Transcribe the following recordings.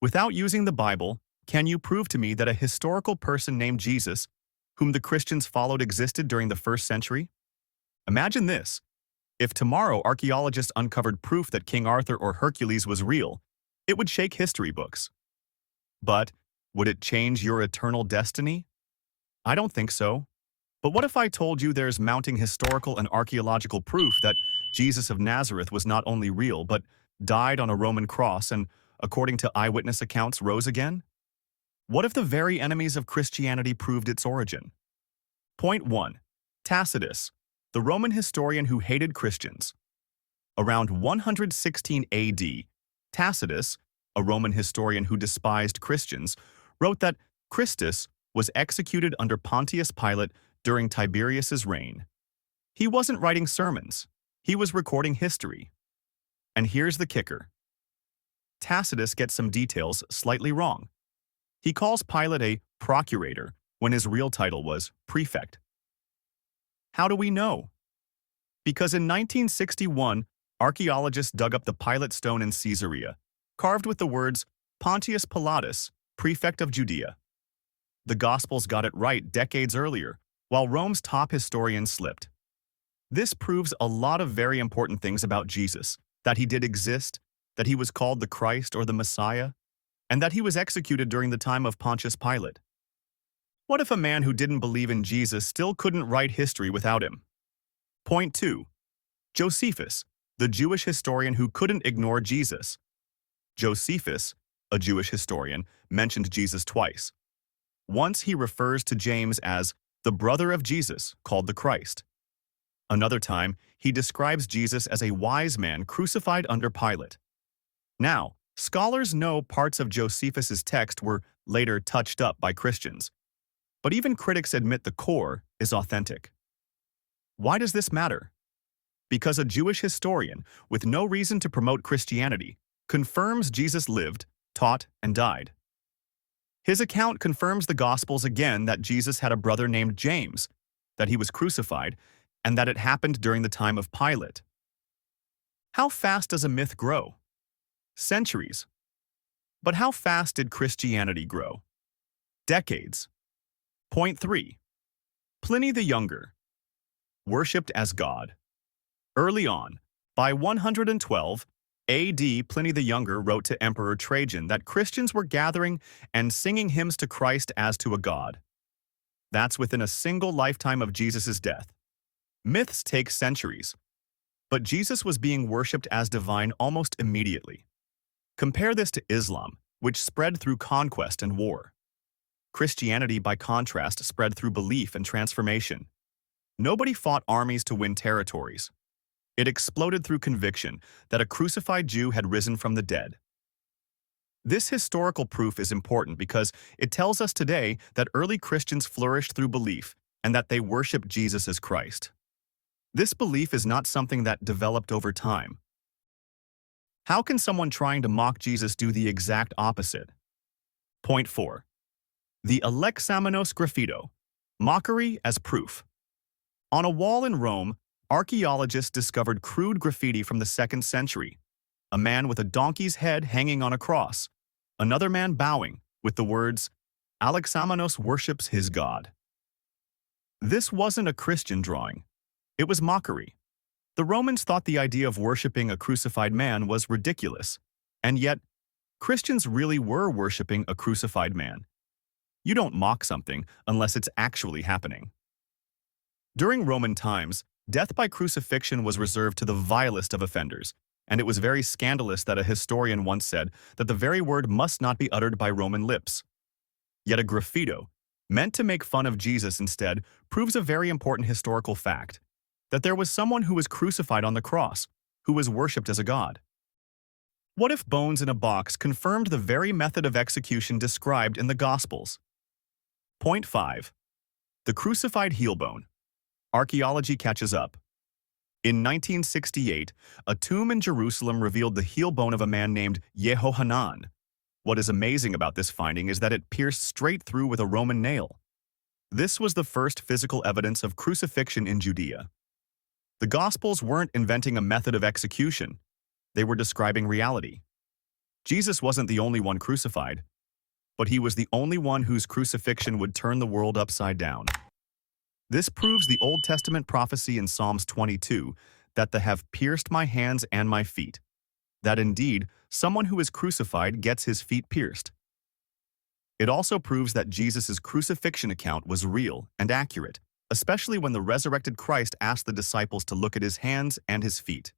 Without using the Bible, can you prove to me that a historical person named Jesus, whom the Christians followed, existed during the first century? Imagine this. If tomorrow archaeologists uncovered proof that King Arthur or Hercules was real, it would shake history books. But would it change your eternal destiny? I don't think so. But what if I told you there's mounting historical and archaeological proof that Jesus of Nazareth was not only real, but died on a Roman cross and, according to eyewitness accounts, rose again? What if the very enemies of Christianity proved its origin? Point 1. Tacitus, the Roman historian who hated Christians. Around 116 AD, Tacitus, a Roman historian who despised Christians, wrote that Christus was executed under Pontius Pilate during Tiberius's reign. He wasn't writing sermons. He was recording history. And here's the kicker. Tacitus gets some details slightly wrong. He calls Pilate a procurator when his real title was prefect. How do we know? Because in 1961, archaeologists dug up the Pilate stone in Caesarea, carved with the words Pontius Pilatus, prefect of Judea. The Gospels got it right decades earlier, while Rome's top historians slipped. This proves a lot of very important things about Jesus, that he did exist, that he was called the Christ or the Messiah, and that he was executed during the time of Pontius Pilate. What if a man who didn't believe in Jesus still couldn't write history without him? Point 2. Josephus, the Jewish historian who couldn't ignore Jesus. Josephus, a Jewish historian, mentioned Jesus twice. Once he refers to James as the brother of Jesus, called the Christ. Another time, he describes Jesus as a wise man crucified under Pilate. Now, scholars know parts of Josephus's text were later touched up by Christians, but even critics admit the core is authentic. Why does this matter? Because a Jewish historian, with no reason to promote Christianity, confirms Jesus lived, taught, and died. His account confirms the Gospels again that Jesus had a brother named James, that he was crucified, and that it happened during the time of Pilate. How fast does a myth grow? Centuries. But how fast did Christianity grow? Decades. Point 3. Pliny the Younger. Worshipped as God. Early on, by 112 AD, Pliny the Younger wrote to Emperor Trajan that Christians were gathering and singing hymns to Christ as to a god. That's within a single lifetime of Jesus' death. Myths take centuries, but Jesus was being worshipped as divine almost immediately. Compare this to Islam, which spread through conquest and war. Christianity, by contrast, spread through belief and transformation. Nobody fought armies to win territories. It exploded through conviction that a crucified Jew had risen from the dead. This historical proof is important because it tells us today that early Christians flourished through belief and that they worship Jesus as Christ. This belief is not something that developed over time. How can someone trying to mock Jesus do the exact opposite? Point 4. The Alexamenos graffito, mockery as proof. On a wall in Rome, archaeologists discovered crude graffiti from the 2nd century. A man with a donkey's head hanging on a cross, another man bowing, with the words, Alexamenos worships his God. This wasn't a Christian drawing. It was mockery. The Romans thought the idea of worshiping a crucified man was ridiculous, and yet, Christians really were worshiping a crucified man. You don't mock something unless it's actually happening. During Roman times, death by crucifixion was reserved to the vilest of offenders, and it was very scandalous that a historian once said that the very word must not be uttered by Roman lips. Yet a graffito, meant to make fun of Jesus instead, proves a very important historical fact, that there was someone who was crucified on the cross, who was worshipped as a god. What if bones in a box confirmed the very method of execution described in the Gospels? Point 5. The crucified heel bone. Archaeology catches up. In 1968, a tomb in Jerusalem revealed the heel bone of a man named Yehohanan. What is amazing about this finding is that it pierced straight through with a Roman nail. This was the first physical evidence of crucifixion in Judea. The Gospels weren't inventing a method of execution. They were describing reality. Jesus wasn't the only one crucified, but he was the only one whose crucifixion would turn the world upside down. This proves the Old Testament prophecy in Psalms 22 that they have pierced my hands and my feet, that indeed someone who is crucified gets his feet pierced. It also proves that Jesus' crucifixion account was real and accurate, especially when the resurrected Christ asked the disciples to look at his hands and his feet.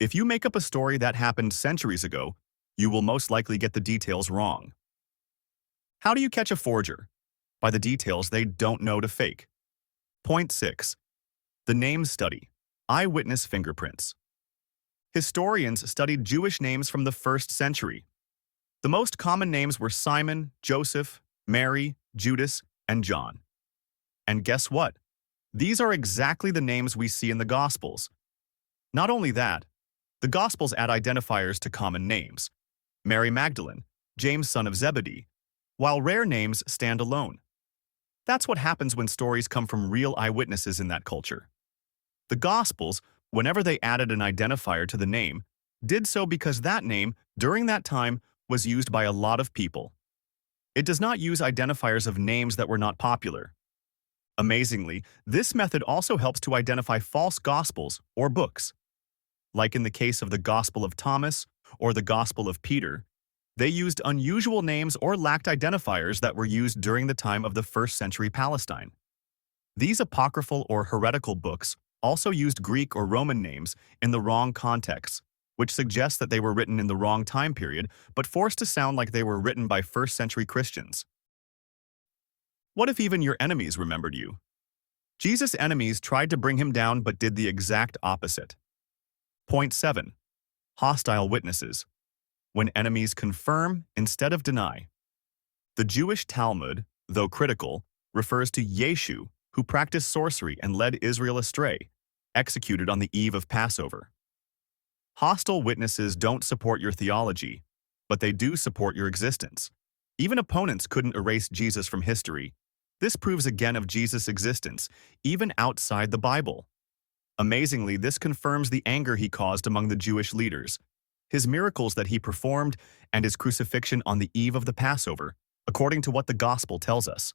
If you make up a story that happened centuries ago, you will most likely get the details wrong. How do you catch a forger? By the details they don't know to fake. Point 6. The name study. Eyewitness fingerprints. Historians studied Jewish names from the 1st century. The most common names were Simon, Joseph, Mary, Judas, and John. And guess what? These are exactly the names we see in the Gospels. Not only that, the Gospels add identifiers to common names. Mary Magdalene, James son of Zebedee, while rare names stand alone. That's what happens when stories come from real eyewitnesses in that culture. The Gospels, whenever they added an identifier to the name, did so because that name, during that time, was used by a lot of people. It does not use identifiers of names that were not popular. Amazingly, this method also helps to identify false Gospels or books. Like in the case of the Gospel of Thomas or the Gospel of Peter, they used unusual names or lacked identifiers that were used during the time of the 1st century Palestine. These apocryphal or heretical books also used Greek or Roman names in the wrong contexts, which suggests that they were written in the wrong time period but forced to sound like they were written by 1st century Christians. What if even your enemies remembered you? Jesus' enemies tried to bring him down but did the exact opposite. Point 7. Hostile witnesses. When enemies confirm instead of deny. The Jewish Talmud, though critical, refers to Yeshu, who practiced sorcery and led Israel astray, executed on the eve of Passover. Hostile witnesses don't support your theology, but they do support your existence. Even opponents couldn't erase Jesus from history. This proves again of Jesus' existence, even outside the Bible. Amazingly, this confirms the anger he caused among the Jewish leaders, his miracles that he performed, and his crucifixion on the eve of the Passover, according to what the Gospel tells us.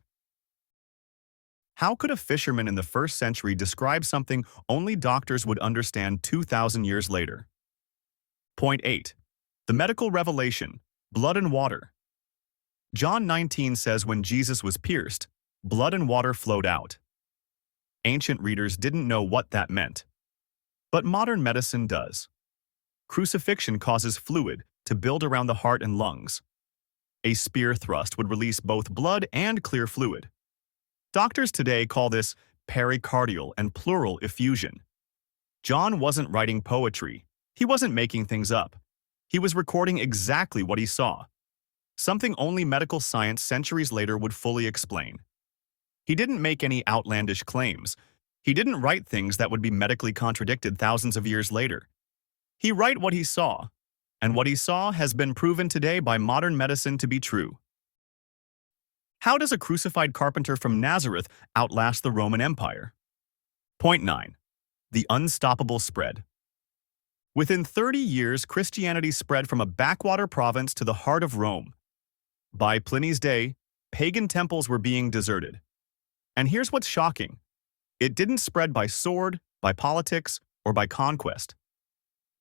How could a fisherman in the 1st century describe something only doctors would understand 2,000 years later? Point 8. The medical revelation, blood and water. John 19 says when Jesus was pierced, blood and water flowed out. Ancient readers didn't know what that meant. But modern medicine does. Crucifixion causes fluid to build around the heart and lungs. A spear thrust would release both blood and clear fluid. Doctors today call this pericardial and pleural effusion. John wasn't writing poetry. He wasn't making things up. He was recording exactly what he saw, something only medical science centuries later would fully explain. He didn't make any outlandish claims. He didn't write things that would be medically contradicted thousands of years later. He wrote what he saw, and what he saw has been proven today by modern medicine to be true. How does a crucified carpenter from Nazareth outlast the Roman Empire? Point 9. The unstoppable spread. Within 30 years, Christianity spread from a backwater province to the heart of Rome. By Pliny's day, pagan temples were being deserted. And here's what's shocking. It didn't spread by sword, by politics, or by conquest.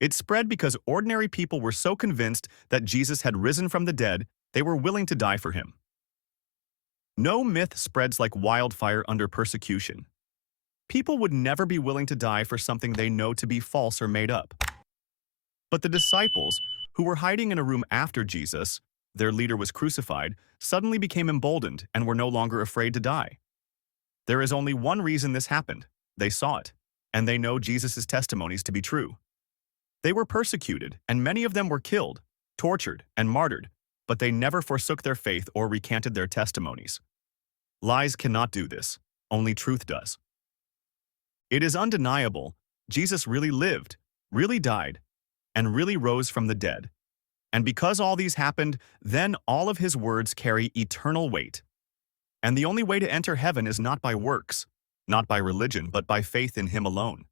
It spread because ordinary people were so convinced that Jesus had risen from the dead, they were willing to die for him. No myth spreads like wildfire under persecution. People would never be willing to die for something they know to be false or made up. But the disciples, who were hiding in a room after Jesus, their leader was crucified, suddenly became emboldened and were no longer afraid to die. There is only one reason this happened. They saw it, and they know Jesus' testimonies to be true. They were persecuted, and many of them were killed, tortured, and martyred, but they never forsook their faith or recanted their testimonies. Lies cannot do this. Only truth does. It is undeniable. Jesus really lived, really died, and really rose from the dead. And because all these happened, then all of his words carry eternal weight. And the only way to enter heaven is not by works, not by religion, but by faith in him alone.